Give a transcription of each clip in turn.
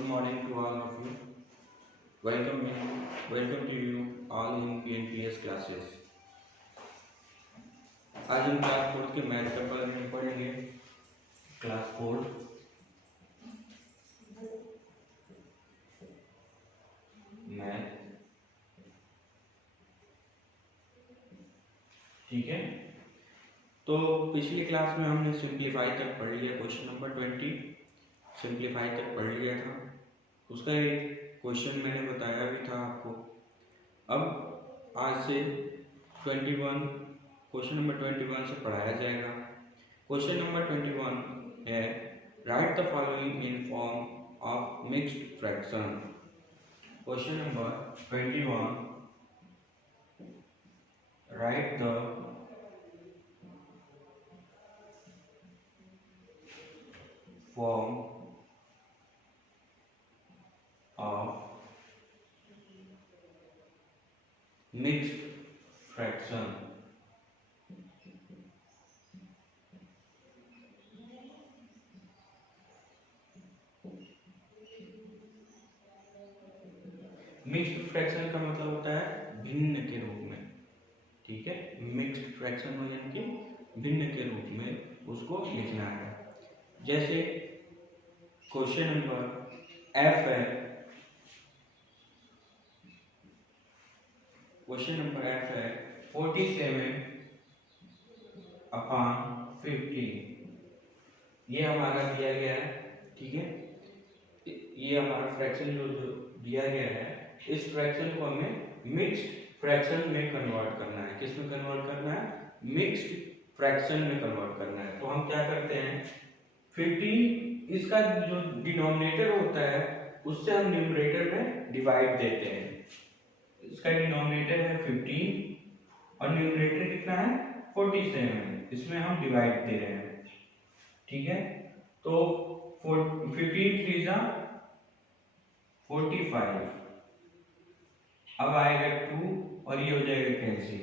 Good morning to all of you. Welcome to you all in PNPS classes. आज हम class 4 के math का बारे में पढ़ेंगे। क्लास 4 मैथ, ठीक है। तो पिछली क्लास में हमने सिंप्लीफाई तक पढ़ लिया, क्वेश्चन नंबर 20 सिंप्लीफाई तक पढ़ लिया था। उसका एक क्वेश्चन मैंने बताया भी था आपको। अब आज से 21 क्वेश्चन नंबर 21 से पढ़ाया जाएगा। क्वेश्चन नंबर 21 है right the following in form of mixed fraction. Question number 21 right the form of mixed fraction। Mixed fraction का मतलब होता है भिन्न के रूप में, ठीक है। मिक्स्ड फ्रैक्शन हो यानी कि भिन्न के रूप में उसको लिखना है। जैसे क्वेश्चन नंबर एफ है, क्वेश्चन नंबर एफ है 47 अपॉन 50। ये हमारा दिया गया है, ठीक है। ये हमारा फ्रैक्शन जो दिया गया है, इस फ्रैक्शन को हमें मिक्स्ड फ्रैक्शन में कन्वर्ट करना है। किस में कन्वर्ट करना है? मिक्स्ड फ्रैक्शन में कन्वर्ट करना है। तो हम क्या करते हैं, 50 इसका जो डिनोमिनेटर होता है उससे हम न्यूमरेटर में डिवाइड देते हैं। इसका डिनोमिनेटर है 15 और न्यूमरेटर कितना है 47। इसमें हम डिवाइड दे रहे हैं, ठीक है। तो 15 3 जा 45, अब आएगा 2 और ये हो जाएगा कैंसिल,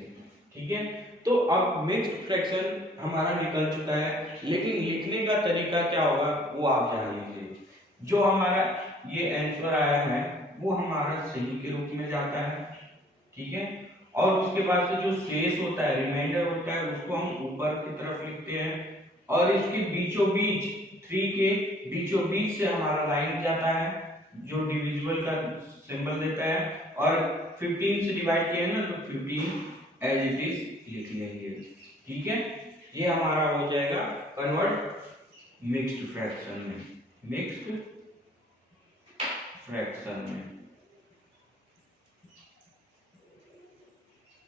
ठीक है। तो अब मिक्स्ड फ्रैक्शन हमारा निकल चुका है, लेकिन लिखने का तरीका क्या होगा वो आप जान लीजिए। जो हमारा ये आंसर आया है वो हमारा सही के रूप में जाता है, ठीक है। और उसके बाद से जो शेष होता है, रिमाइंडर होता है, उसको हम ऊपर की तरफ लिखते हैं और इसके बीचों बीच 3 के बीचों बीच से हमारा लाइन जाता है जो डिविजिबल का सिंबल देता है। और 15 से डिवाइड किया है ना, तो 15 एज इट इज लिख लेंगे, ठीक है। ये हमारा हो जाएगा कन्वर्ट मिक्स्ड फ्रैक्शन में। मिक्स्ड फ्रैक्शन में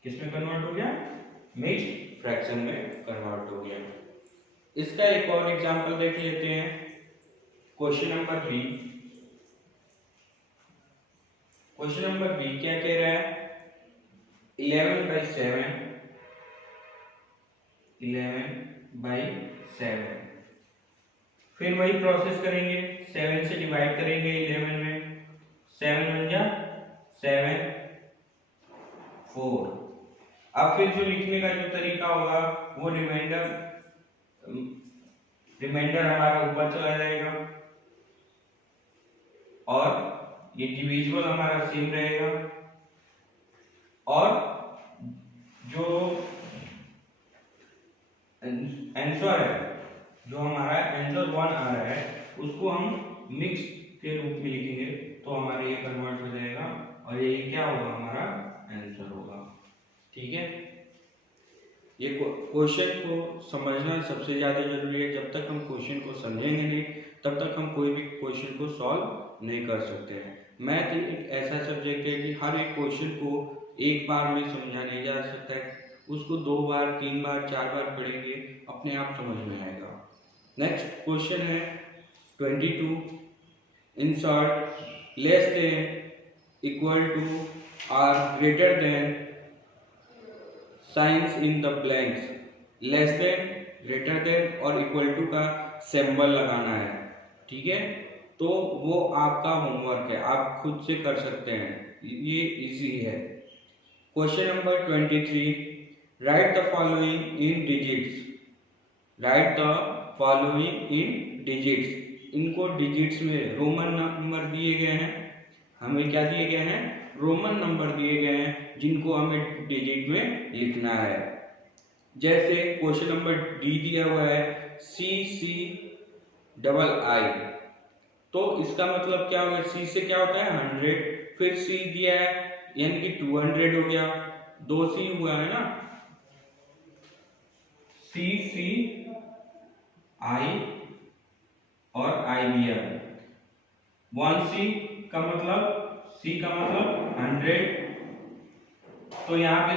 किसमें कन्वर्ट हो गया? मिक्स्ड फ्रैक्शन में कन्वर्ट हो गया। इसका एक और एग्जांपल देख लेते हैं। Question number B, question number B क्या कह रहा है? 11/7 फिर वही प्रोसेस करेंगे, 7 से डिवाइड करेंगे 11 में, 7 बन गया 7 4। अब फिर जो लिखने का जो तरीका होगा वो रिमाइंडर हमारा ऊपर चला जाएगा और ये डिविजिबल हमारा सेम रहेगा। और जो आंसर है, जो हमारा आंसर 1 आ रहा है, उसको हम मिक्स के रूप में लिखेंगे तो हमारा ये कन्वर्ट हो जाएगा और ये क्या होगा? हमारा आंसर होगा, ठीक है। ये क्वेश्चन को समझना सबसे ज्यादा जरूरी है। जब तक हम क्वेश्चन को समझेंगे नहीं तब तक हम कोई भी क्वेश्चन को सॉल्व नहीं कर सकते हैं। मैथ एक ऐसा सब्जेक्ट है कि हर एक क्वेश्चन को एक बार में समझा नहीं जा सकता है, उसको 2 बार 3 बार 4 बार पढ़ेंगे अपने आप समझ में आएगा। नेक्स्ट क्वेश्चन है 22, insert less than equal to और greater than signs in the blanks. Less than, greater than और इक्वल टू का सिंबल लगाना है, ठीक है। तो वो आपका होमवर्क है, आप खुद से कर सकते हैं, ये इजी है। Question number 23, right the following in digits. Right the following in digits. इनको डिजिट्स में रोमन नंबर दिए गए हैं, हमें क्या दिए गए हैं, रोमन नंबर दिए गए हैं जिनको हमें डिजिट में लिखना है। जैसे क्वेश्चन नंबर डी दिया हुआ है CCII, तो इसका मतलब क्या होगा, सी से क्या होता है 100, फिर सी दिया है यानी कि 200 हो गया, 2 सी हुआ है ना, CCI और आई दिया है। 1C का मतलब, C का मतलब 100, तो यहाँ पे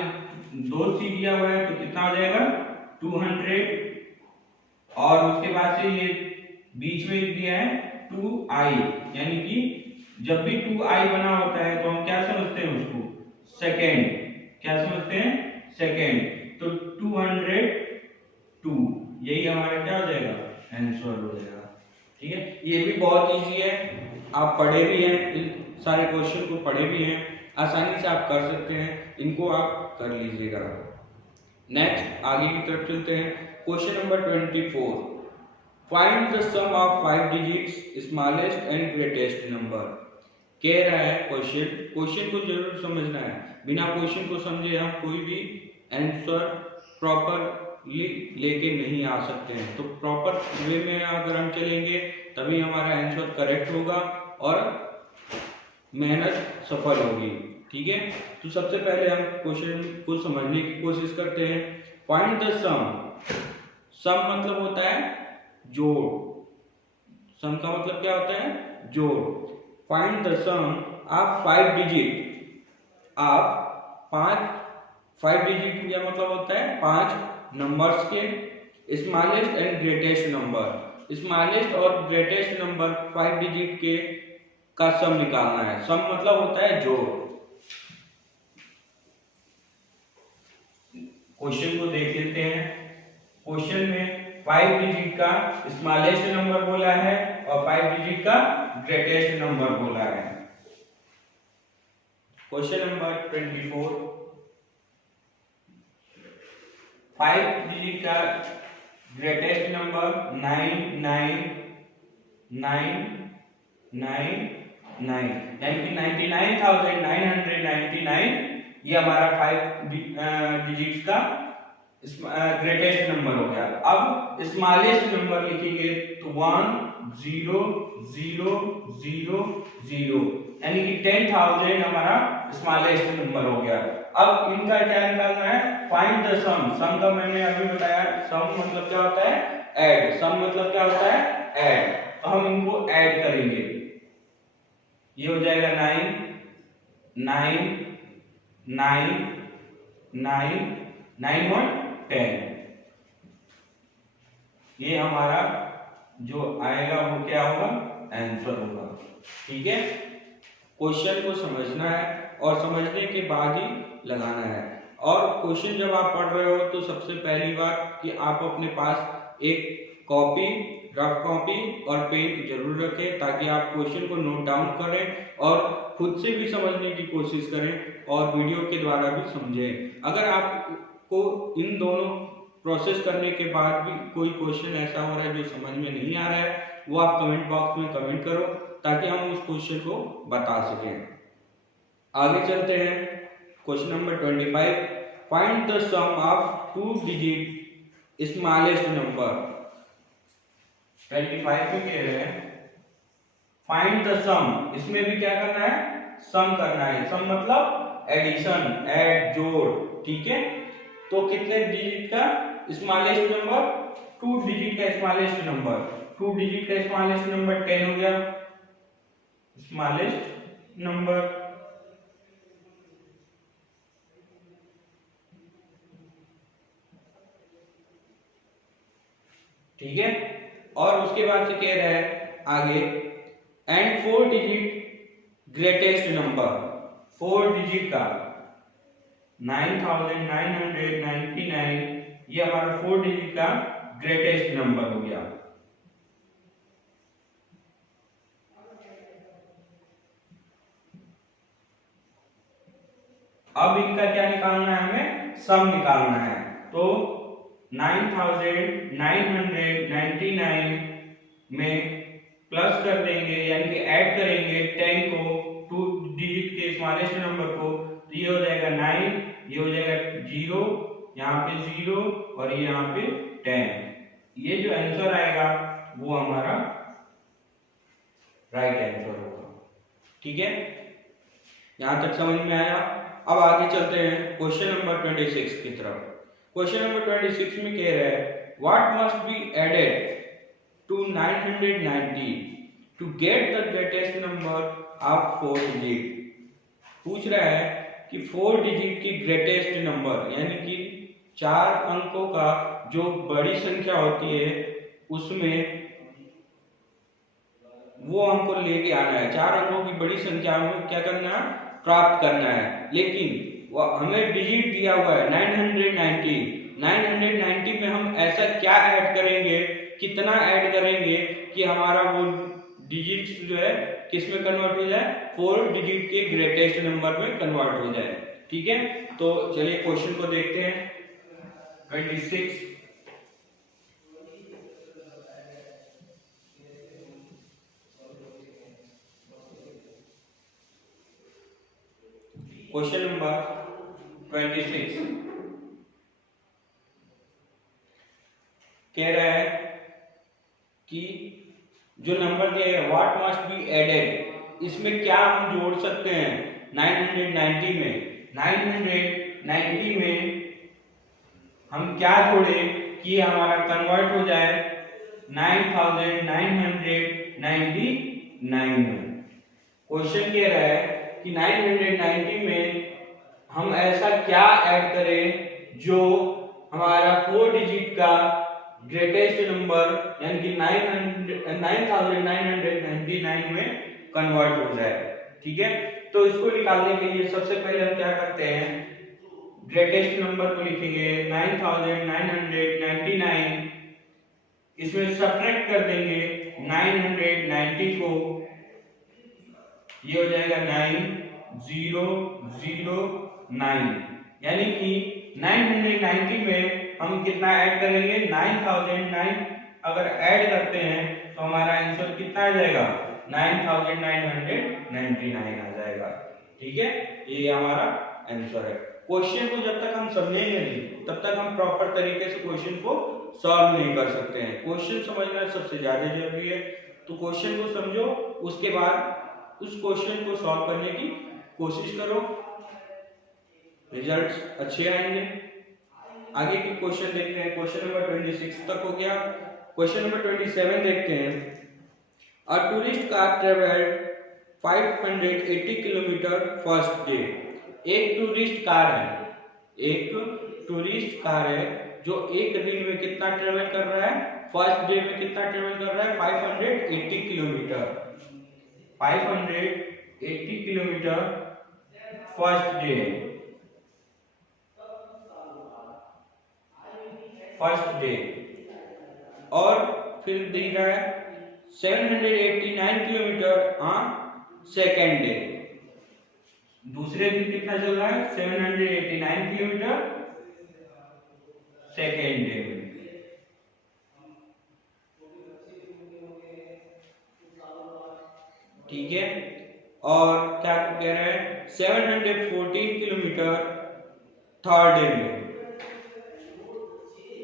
2C दिया हुआ है तो कितना हो जाएगा 200, और उसके बाद से ये बीच में दिया है 2I, यानी कि जब भी 2I बना होता है तो हम क्या समझते हैं उसको, सेकेंड, क्या समझते हैं, सेकेंड, तो 202, यही हमारा क्या हो जाएगा, आंसर हो जाएगा। ठीक है, ये भी बहुत इजी है, आप पढ़े भी हैं, इन सारे क्वेश्चन को पढ़े भी हैं, आसानी से आप कर सकते हैं, इनको आप कर लीजिएगा। नेक्स्ट आगे की तरफ चलते हैं। Question number 24, find the sum of 5 digits smallest and greatest number. कह रहा है क्वेश्चन को जरूर समझना है, बिना क्वेश्चन को समझे हम कोई भी आंसर प्रॉपरली लेके नहीं आ सकते हैं। तो प्रॉपर वे में अगर हम चलेंगे तभी हमारा आंसर करेक्ट होगा और मेहनत सफल होगी। ठीक है, तो सबसे पहले हम क्वेश्चन को समझने की कोशिश करते हैं। फाइंड द सम, सम मतलब होता है जोड़, सम का मतलब क्या होता है, जोड़। Find the sum of 5 digit, आप 5 डिजिट का मतलब होता है 5 नंबर्स के smallest and greatest number, smallest और ग्रेटेस्ट नंबर 5 डिजिट के का सम निकालना है। सम मतलब होता है जोड़। क्वेश्चन को देख लेते हैं। क्वेश्चन में 5 डिजिट का स्मॉलेस्ट नंबर बोला है और 5 डिजिट का ग्रेटेस्ट नंबर बोला है। क्वेश्चन नंबर 24, 5 डिजिट का ग्रेटेस्ट नंबर 99999, यानी कि 99,999, ये हमारा 5 डिजिट का ग्रेटेस्ट नंबर हो गया। अब स्मॉलेस्ट नंबर लिखेंगे तो 1000, यानी कि 10,000 हमारा स्मॉलेस्ट नंबर हो गया। अब इनका क्या निकालना है, फाइंड द सम। सम का मैंने अभी बताया, सम मतलब क्या होता है, ऐड, सम मतलब क्या होता है, ऐड। तो हम इनको ऐड करेंगे, ये हो जाएगा 9 9 9 9 9 और 10, ये हमारा जो आएगा वो क्या होगा, आंसर होगा। ठीक है, क्वेश्चन को समझना है और समझने के बाद ही लगाना है। और क्वेश्चन जब आप पढ़ रहे हो तो सबसे पहली बात कि आप अपने पास एक कॉपी, रफ कॉपी और पेन जरूर रखें, ताकि आप क्वेश्चन को नोट डाउन करें और खुद से भी समझने की कोशिश करें और वीडियो के द्वारा भी समझें। अगर आपको इन दोनों प्रोसेस करने के बाद भी कोई क्वेश्चन ऐसा हो रहा है जो समझ में नहीं आ रहा है, वो आप कमेंट बॉक्स में कमेंट करो ताकि हम उस क्वेश्चन को बता सकें। आगे चलते हैं। Question number 25, find the sum of 2 digit smallest number. 25 में कह रहे हैं फाइंड द सम, इसमें भी क्या करना है, सम करना है। सम मतलब एडिशन, ऐड, जोड़। ठीक है, तो कितने डिजिट का स्मॉलेस्ट नंबर, 2 डिजिट का स्मॉलेस्ट नंबर, 2 डिजिट का स्मॉलेस्ट नंबर 10 हो गया, स्मॉलेस्ट नंबर। ठीक है, और उसके बाद से कह रहा है आगे, and 4 digit greatest number, 4 digit का 9,999, ये हमारा 4 डिजिट का ग्रेटेस्ट नंबर हो गया। अब इनका क्या निकालना है, हमें सम निकालना है। तो 9,999 में प्लस कर देंगे यानी कि ऐड करेंगे 10 को 2 डिजिट के स्मॉलेस्ट नंबर को, तो ये हो जाएगा 9, ये हो जाएगा 0, यहाँ पे 0 और ये यहाँ पे 10। ये जो आंसर आएगा वो हमारा राइट आंसर होगा। ठीक है, यहां तक समझ में आया। अब आगे चलते हैं क्वेश्चन नंबर 26 की तरफ। क्वेश्चन नंबर 26 में कह रहा है what must be added to 990 to get the greatest number of 4 digit. पूछ रहा है कि 4 डिजिट की ग्रेटेस्ट नंबर यानी कि 4 अंकों का जो बड़ी संख्या होती है उसमें वो हमको लेके आना है। 4 अंकों की बड़ी संख्या में क्या करना है, प्राप्त करना है। लेकिन वो हमें डिजिट दिया हुआ है 990। 990 में हम ऐसा क्या ऐड करेंगे, कितना ऐड करेंगे कि हमारा वो डिजिट जो है किस में कन्वर्ट हो जाए, 4 डिजिट के ग्रेटेस्ट नंबर में कन्वर्ट हो जाए। ठीक है, तो चलिए क्वेश्चन को देखते हैं 26। क्वेश्चन नंबर 26 कह रहा है कि जो नंबर दिया है व्हाट मस्ट बी एडेड, इसमें क्या हम जोड़ सकते हैं 990 में। 990 में हम क्या जोड़े कि हमारा कन्वर्ट हो जाए 9999 में। क्वेश्चन कह रहा है कि 990 में हम ऐसा क्या ऐड करें जो हमारा 4 डिजिट का ग्रेटेस्ट नंबर यानी कि 9999 में कन्वर्ट हो जाए। ठीक है, तो इसको निकालने के लिए सबसे पहले हम क्या करते हैं, ग्रेटेस्ट नंबर को लिखेंगे 9999, इसमें सब्ट्रैक्ट कर देंगे 990 को, ये हो जाएगा 9009, यानी कि 990 में हम कितना ऐड करेंगे 9009 अगर ऐड करते हैं तो हमारा आंसर कितना आ जाएगा 9999 आ जाएगा। ठीक है, ये हमारा आंसर है। क्वेश्चन को जब तक हम समझेंगे नहीं तब तक हम प्रॉपर तरीके से क्वेश्चन को सॉल्व नहीं कर सकते हैं। क्वेश्चन समझना सबसे ज्यादा जरूरी है, तो क्वेश्चन को समझो, उसके बाद उस क्वेश्चन को सॉल्व करने की कोशिश करो, रिजल्ट्स अच्छे आएंगे। आगे के क्वेश्चन देखते हैं। क्वेश्चन नंबर 26 तक हो गया। क्वेश्चन नंबर 27 देखते हैं। A tourist car travelled 580 kilometre first day. एक टूरिस्ट कार है जो एक दिन में कितना ट्रेवल कर रहा है, फर्स्ट डे में कितना ट्रेवल कर रहा है 580 किलोमीटर। 580 किलोमीटर फर्स्ट डे और फिर दे रहा है 789 किलोमीटर सेकेंड डे। दूसरे दिन कितना चल रहा है 789 किलोमीटर सेकेंड डे में। ठीक है, और क्या कह रहे हैं 714 किलोमीटर थर्ड डे में।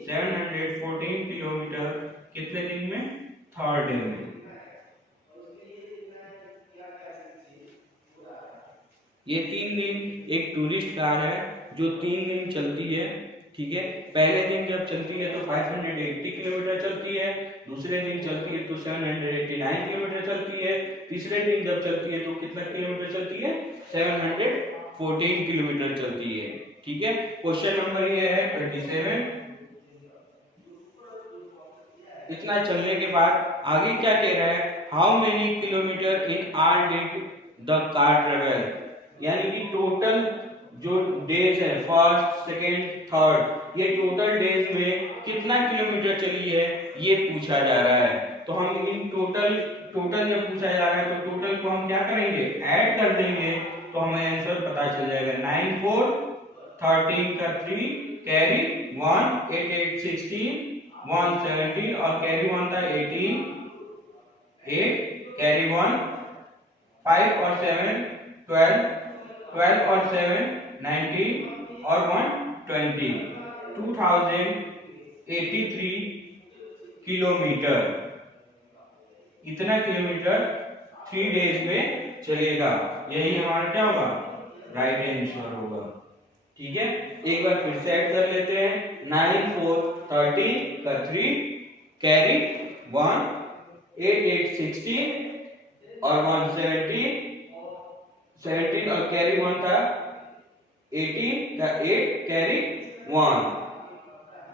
714 किलोमीटर कितने दिन में, थर्ड डे में। ये 3 दिन एक टूरिस्ट कार है जो 3 दिन चलती है। ठीक है, पहले दिन जब चलती है तो 580 किलोमीटर चलती है, दूसरे दिन चलती है तो 789 किलोमीटर चलती है, तीसरे दिन जब चलती है तो कितना किलोमीटर चलती है 714 किलोमीटर चलती है। ठीक है, क्वेश्चन नंबर ये है 27। इतना चलने के बाद आगे क्या कह रहा है, how many kilometre in are did the car travel, यानी कि टोटल जो डेज है फर्स्ट सेकेंड थर्ड, ये टोटल डेज में कितना किलोमीटर चली है ये पूछा जा रहा है। तो हम इन टोटल जब पूछा जा रहा है तो टोटल को हम क्या करेंगे, ऐड कर देंगे, तो हमें आंसर पता चल जाएगा 9 4 13 का 3 कैरी 1 8 8 16 1 17 और कैरी 1 था 18 8 कैरी 1, 5 और 7 12, 12 और 7 19 और 1 20, 2083 किलोमीटर। इतना किलोमीटर 3 डेज में चलेगा। यही हमारा क्या होगा, राइट आंसर होगा। ठीक है, एक बार फिर से ऐड कर लेते हैं। 9 4 30 का 3, कैरी 1, 8 8 16 और 1 17 और कैरी 1 था 18 का 8, कैरी 1,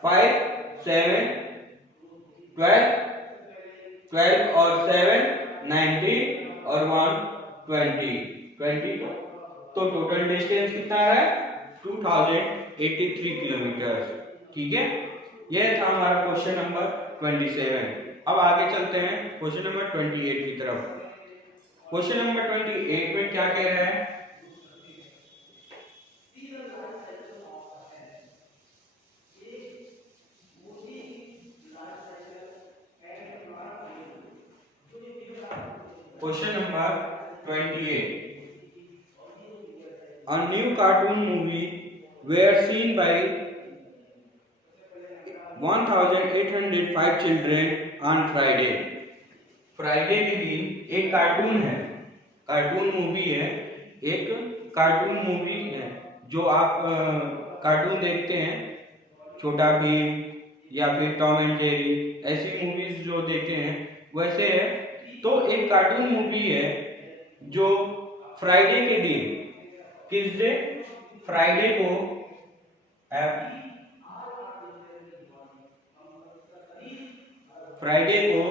5 7 12 12 और 7 19 और 1 20 20। तो टोटल डिस्टेंस कितना है, 2083 किलोमीटर। ठीक है, यह था हमारा क्वेश्चन नंबर 27। अब आगे चलते हैं क्वेश्चन नंबर 28 की तरफ। क्वेश्चन नंबर 28 में क्या कह रहा है, question number 28, a new cartoon movie were seen by 1805 children on Friday। Friday के दिन एक कार्टून है, कार्टून मूवी है, एक कार्टून मूवी है जो आप कार्टून देखते हैं, छोटा भीम या फिर टॉम एंड जेरी, ऐसी मूवीज जो देखते हैं वैसे है। तो एक कार्टून मूवी है जो फ्राइडे के दिन, किस डे, फ्राइडे को फ्राइडे को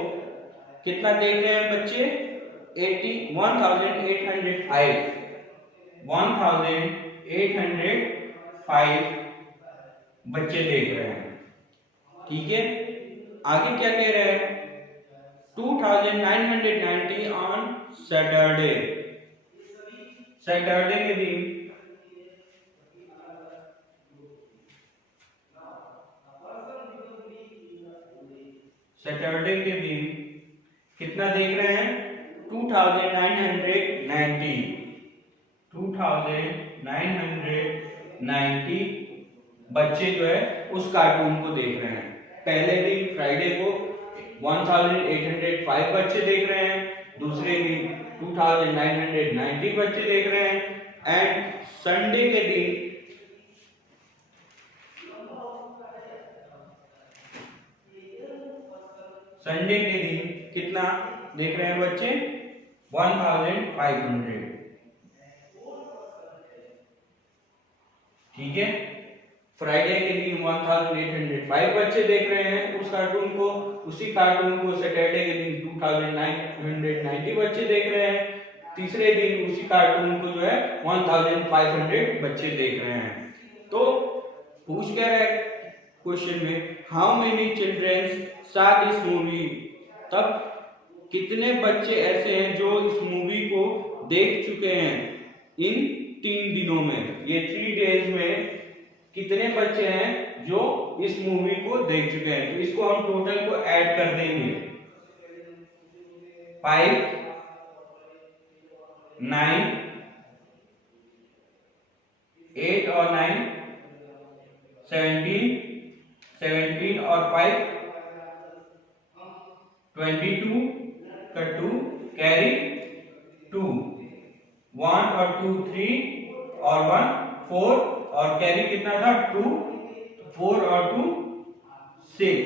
कितना देख रहे हैं बच्चे, 1805 बच्चे देख रहे हैं। ठीक है, आगे क्या कह रहे हैं, 2990 ऑन सैटरडे। सैटरडे के दिन कितना देख रहे हैं, 2990 बच्चे जो है उस कार्टून को देख रहे हैं। पहले दिन फ्राइडे को 1805 बच्चे देख रहे हैं, दूसरे दिन 2990 बच्चे देख रहे हैं, एंड संडे के दिन कितना देख रहे हैं बच्चे, 1500। ठीक है, फ्राइडे के दिन 1805 बच्चे देख रहे हैं उस कार्टून को, उसी कार्टून को सैटरडे के दिन 2990 बच्चे देख रहे हैं, तीसरे दिन उसी कार्टून को जो है 1500 बच्चे देख रहे हैं। तो पूछ क्या रहा है क्वेश्चन में, how many childrens saw this movie, तब कितने बच्चे ऐसे हैं जो इस मूवी को देख चुके हैं इन 3 दिनों में। ये 3 डेज में कितने बच्चे हैं जो इस मूवी को देख चुके हैं। तो इसको हम टोटल को ऐड कर देंगे, 5 9 8 और 9 17 और 5 22 का 2, कैरी 2, 1 और 2 3 और 1 4 और कैरी कितना था 2, 4 और 2 6,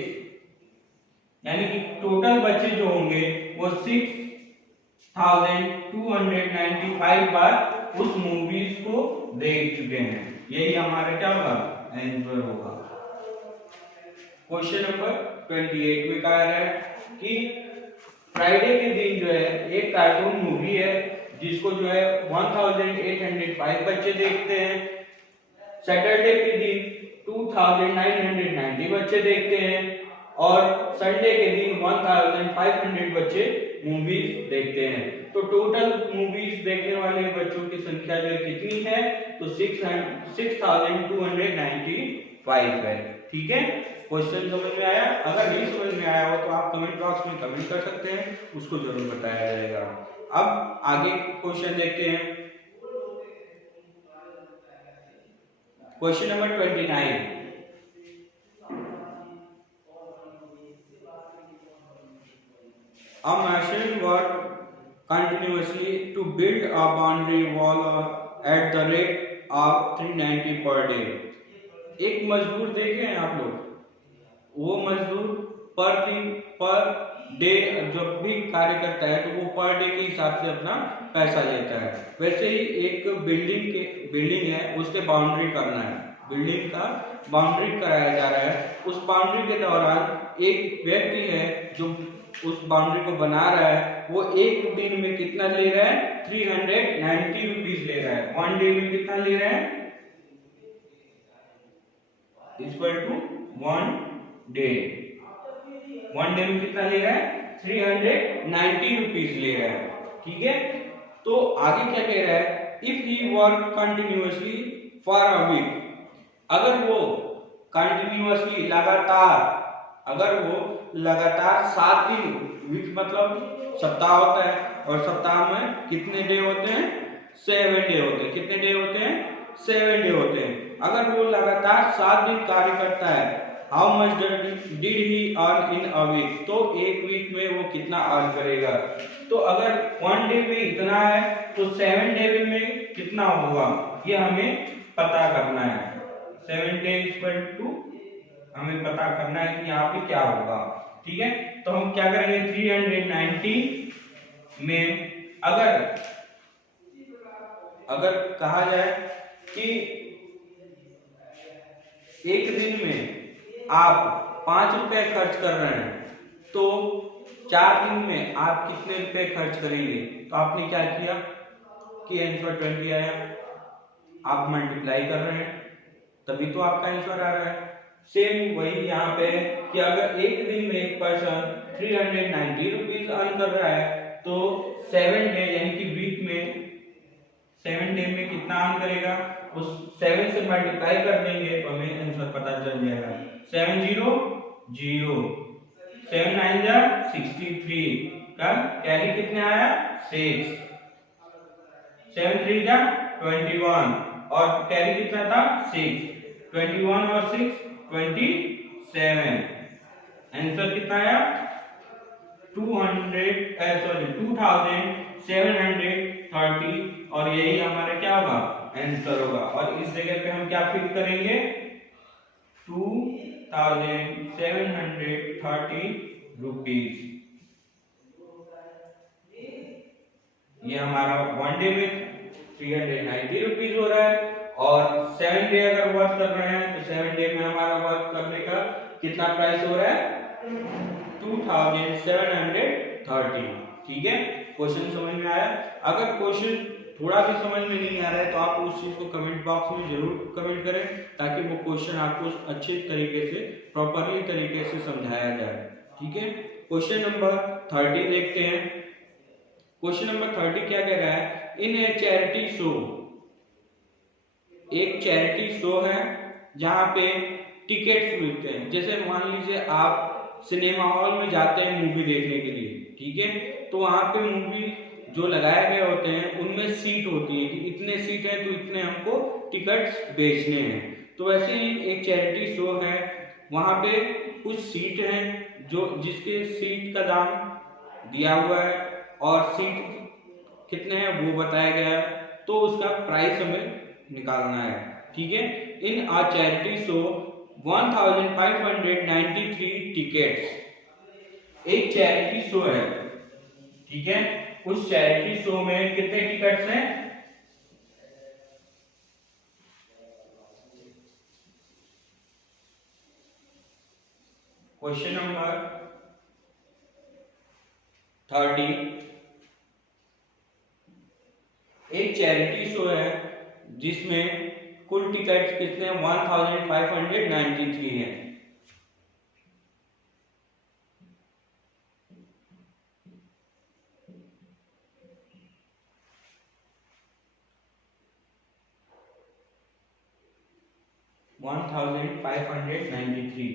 यानी कि टोटल बच्चे जो होंगे वो 6295 बार उस मूवीज को देख चुके हैं। यही हमारा क्या होगा, आंसर होगा। क्वेश्चन नंबर 28 में कहा है कि फ्राइडे के दिन जो है एक कार्टून मूवी है जिसको जो है 1805 बच्चे देखते हैं, सैटरडे के दिन 2990 बच्चे देखते हैं, और संडे के दिन 1500 बच्चे मूवीज देखते हैं। तो टोटल मूवीज देखने वाले बच्चों की संख्या जो है कितनी है, तो 6295 है। ठीक है, क्वेश्चन समझ में आया? अगर नहीं समझ में आया हो तो आप कमेंट बॉक्स में कमेंट कर सकते हैं, उसको जरूर बताया जाएगा। अब आगे क्वेश्चन देखते हैं। Question number 29। A machine work continuously to build a boundary wall at the rate of 390 per day। एक मजदूर देखे हैं आप लोग, वो मजदूर पर दिन पर डे जब भी कार्य करता है तो वो पर डे के हिसाब से अपना पैसा लेता है। वैसे ही एक बिल्डिंग है, उसके बाउंड्री करना है, बिल्डिंग का बाउंड्री कराया जा रहा है। उस बाउंड्री के दौरान एक व्यक्ति है जो उस बाउंड्री को बना रहा है, वो एक दिन में कितना ले रहा है? 390 रुपीज ले रहा है। वन डे में कितना ले रहा है? Equal to one day. One day में कितना ले रहा है? 390 रुपीज ले रहा है। ठीक है, तो आगे क्या कह रहा है? If he work continuously for a week, अगर वो कंटिन्यूअसली लगातार 7 दिन, वीक मतलब सप्ताह होता है, और सप्ताह में कितने डे होते हैं? 7 डे होते हैं। कितने डे होते हैं? 7 डे होते हैं। अगर वो लगातार 7 दिन कार्य करता है, how much did he earn in a week, तो एक वीक में वो कितना अर्न करेगा? तो अगर वन डे में इतना है तो 7 डे में कितना होगा, ये हमें पता करना है। 7 डे इक्वल टू हमें पता करना है कि यहाँ पे क्या होगा। ठीक है, तो हम क्या करेंगे? 390 में अगर कहा जाए कि एक दिन में आप 5 रुपए खर्च कर रहे हैं, तो 4 दिन में आप कितने रुपए खर्च करेंगे? तो आपने क्या किया कि आंसर 20 आया, आप मल्टीप्लाई कर रहे हैं तभी तो आपका आंसर आ रहा है। सेम वही यहाँ पे कि अगर एक दिन में एक पर्सन 390 रुपीज अर्न कर रहा है, तो 7 डे यानी कि वीक में 7 डे में कितना अर्न करेगा, उस 7 से मल्टीप्लाई कर देंगे तो हमें आंसर पता चल जाएगा। 7 0 0, 7 9 जा 63 का कैरी कितने आया? 6, 7 3 जा 21 और कैरी कितना था? 6, 21 और 6 27। आंसर कितना आया? 2730, और यही हमारा क्या होगा? आंसर होगा। और इस जगह पे हम क्या फिल करेंगे? 2730 रुपीज। ये हमारा वन डे में 390 रुपीज हो रहा है, और 7 डे अगर वर्क कर रहे हैं तो 7 डे में हमारा वर्क करने का कितना प्राइस हो रहा है? 2730। ठीक है, क्वेश्चन समझ में आया? अगर क्वेश्चन थोड़ा भी समझ में नहीं आ रहा है तो आप उस चीज को कमेंट बॉक्स में जरूर कमेंट करें, ताकि वो क्वेश्चन आपको अच्छे तरीके से प्रॉपरली तरीके से समझाया जाए। ठीक है, क्वेश्चन नंबर 30 देखते हैं। क्वेश्चन नंबर 30 क्या कह रहा है? इन ए चैरिटी शो, एक चैरिटी शो है जहां पे टिकट्स मिलते हैं। जैसे मान लीजिए आप सिनेमा हॉल में जाते हैं मूवी देखने के लिए, ठीक है, तो वहां पे मूवी जो लगाए गए होते हैं उनमें सीट होती है कि इतने सीट है तो इतने हमको टिकट्स बेचने हैं। तो वैसे ही एक चैरिटी शो है, वहां पे कुछ सीट हैं जो जिसके सीट का दाम दिया हुआ है और सीट कितने हैं वो बताया गया है, तो उसका प्राइस हमें निकालना है। ठीक है, इन अ चैरिटी शो 1593 टिकट्स, एक चैरिटी शो है, ठीक है, उस चैरिटी शो में कितने टिकट्स हैं? क्वेश्चन नंबर 30, एक चैरिटी शो है जिसमें कुल टिकट्स कितने? 1593 हैं। $1593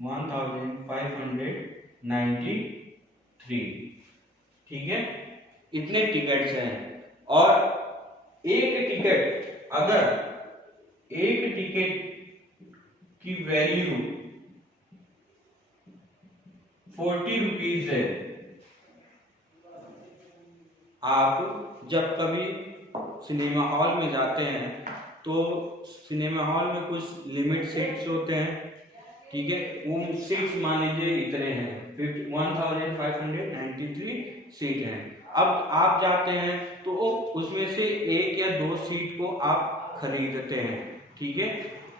1593। ठीक है, इतने टिकट्स हैं। और अगर एक टिकट की वैल्यू 40 रुपीज है, आप जब कभी सिनेमा हॉल में जाते हैं तो सिनेमा हॉल में कुछ लिमिट सीट्स होते हैं, ठीक है, वो सीट्स मान लीजिए इतने हैं, 1593 सीट हैं। अब आप जाते हैं तो उसमें से एक या दो सीट को आप खरीदते हैं, ठीक है,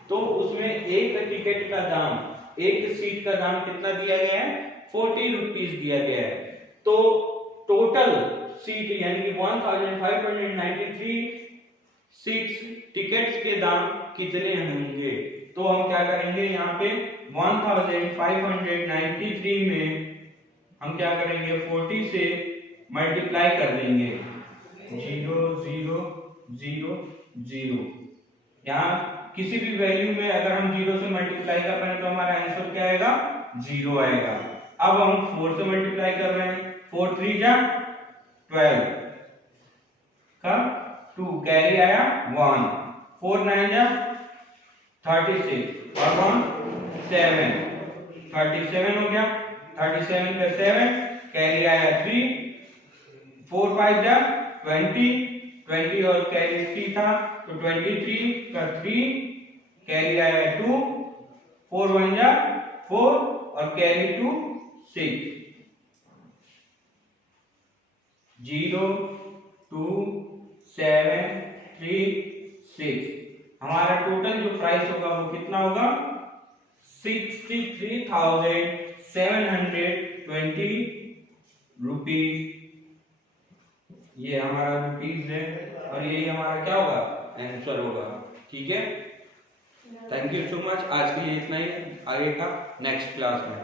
तो उसमें एक टिकट का दाम, एक सीट का दाम कितना दिया गया है, 40 रुपीज दिया गया है। तो टोटल सीट यानी कि 1593 सीट्स टिकट्स के दाम कितने होंगे? तो हम क्या करेंगे, यहाँ पे 1593 में हम क्या करेंगे, 40 से मल्टीप्लाई कर देंगे, 0 0 0 0। यहाँ किसी भी वैल्यू में अगर हम 0 से मल्टीप्लाई कर रहे हैं तो हमारा आंसर क्या आएगा, 0 आएगा। अब हम 4 से मल्टीप्लाई कर रहे हैं, 4 3 जा 12 का 2 कैरी आया 1, 4 9 जा 36 और 1 7, 37 हो गया, 37 का 7 कैरी आया 3, 4 5 जा 20 और कैरी 3 था तो 23 का 3 कैरी आया 2, 4 1 जा 4 और कैरी 2 6, 0 2 7 3 6। हमारा टोटल जो प्राइस होगा वो कितना होगा, 63,720 रुपीज। ये हमारा रुपीज है और यही हमारा क्या होगा, आंसर होगा। ठीक है, थैंक यू सो मच। आज के लिए इतना ही, आगे का नेक्स्ट क्लास में।